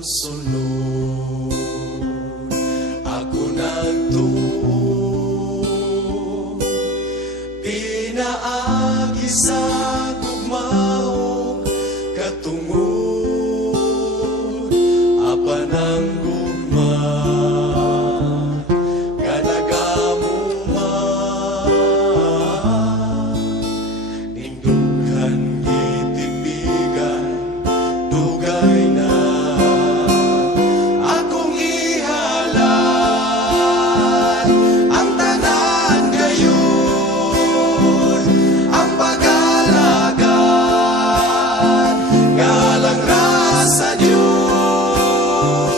sunod Ako nagtuo Pinaagi sa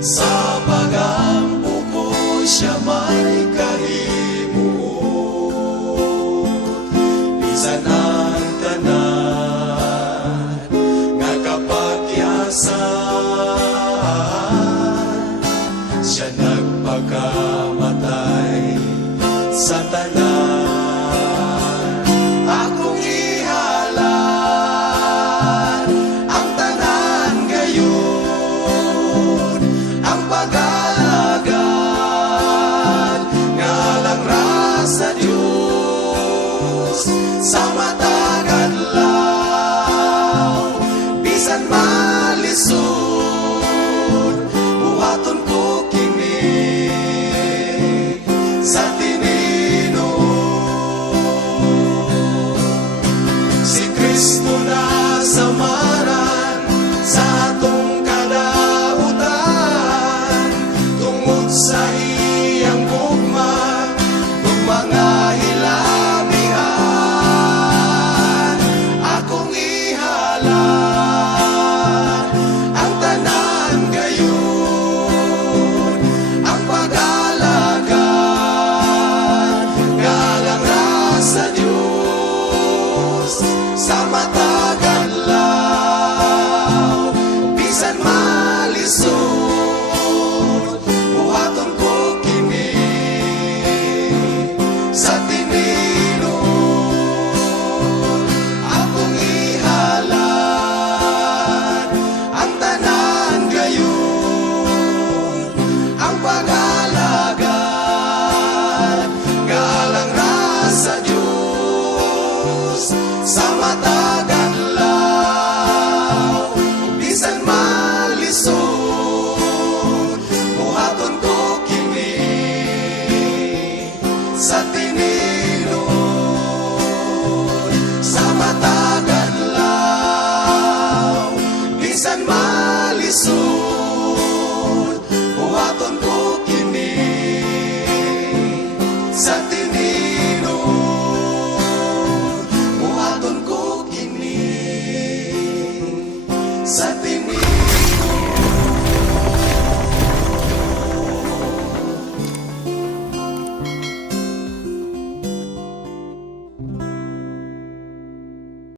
sa pagampuko siya may kahimot. Bisan tanan nga kapakyasan siya nagpakamatay sa tanan.